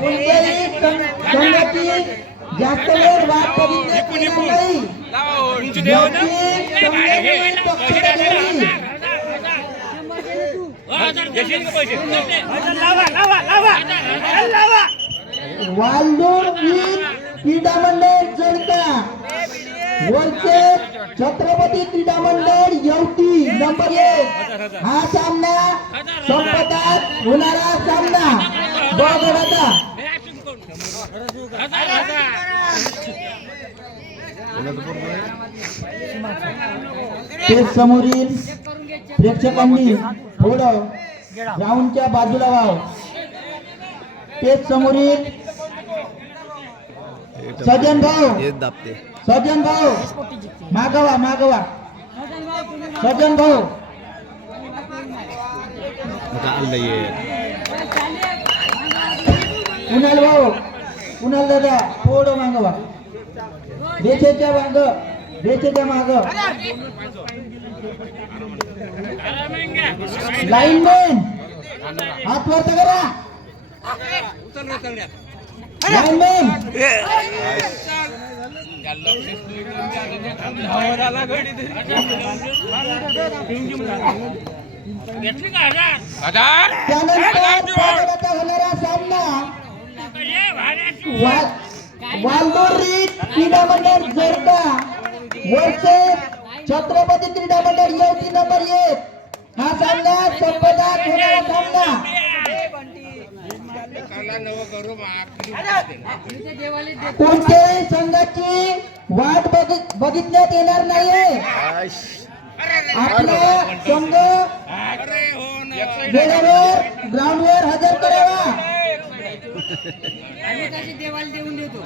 कोणत्याही संघाची जास्त वेळ वाट बघितली नाही. वालदूर क्रीडा मंडळ जळका वरचे छत्रपती क्रीडा मंडळ येवती नंबर 1 हा सामना संपतात होणारा सामना बघा. ते समोरील प्रेक्षकांनी थोडं ग्राउंडच्या बाजूला व्हावं. ते समोरील सजन भाऊ मागवा सजन भाऊ कुणाल दादा थोडं मागवा. रेषेच्या माग लाईनमॅन हात वरती करा. लाईनमॅन त्यानंतर होणारा सामना वालदूर क्रीडा मंडळ जळका वरचे छत्रपती क्रीडा मंडळ येवती नंबर 1 हा सामना संपतात होणारा सामना. कोणत्याही संघाची वाट बघितण्यात येणार नाहीये. आपला संघ वेळेवर ग्राउंडवर हजर करावा. देवाला देऊन देतो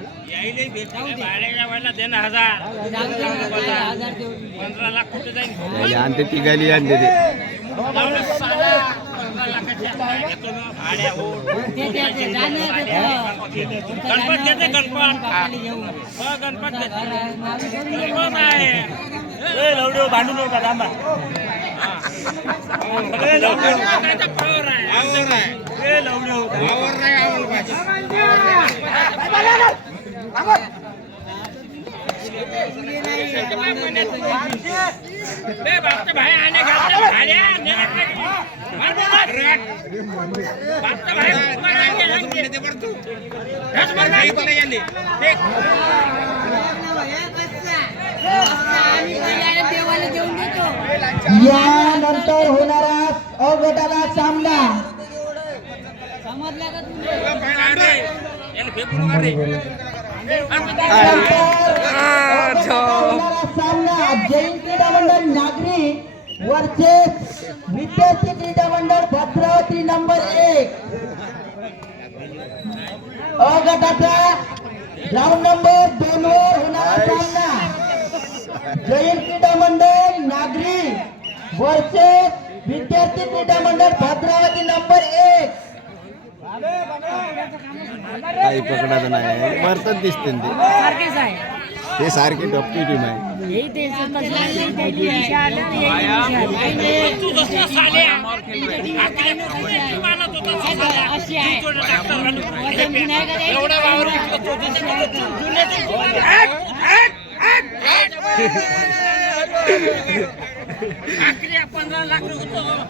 15 लाख कुठे जाईल आणते ती गाली आणते ते गणपत भांडू नका थांबा. यानंतर होणारा अ गटाला सामना सामना जैन क्रीडा मंडळ नागरी वरचे विद्यार्थी क्रीडा मंडळ भद्रावती नंबर 1 अ गटाचा ग्राउंड नंबर 2 वर होणारा सामना जैन क्रीडा मंडळ नागरी वरचे विद्यार्थी क्रीडा मंडळ भद्रावती नंबर 1. काही पकडायचं नाही वरतच दिसते ते सारखी टॉपची टीम आहे. आखरी 15 लाख रुपये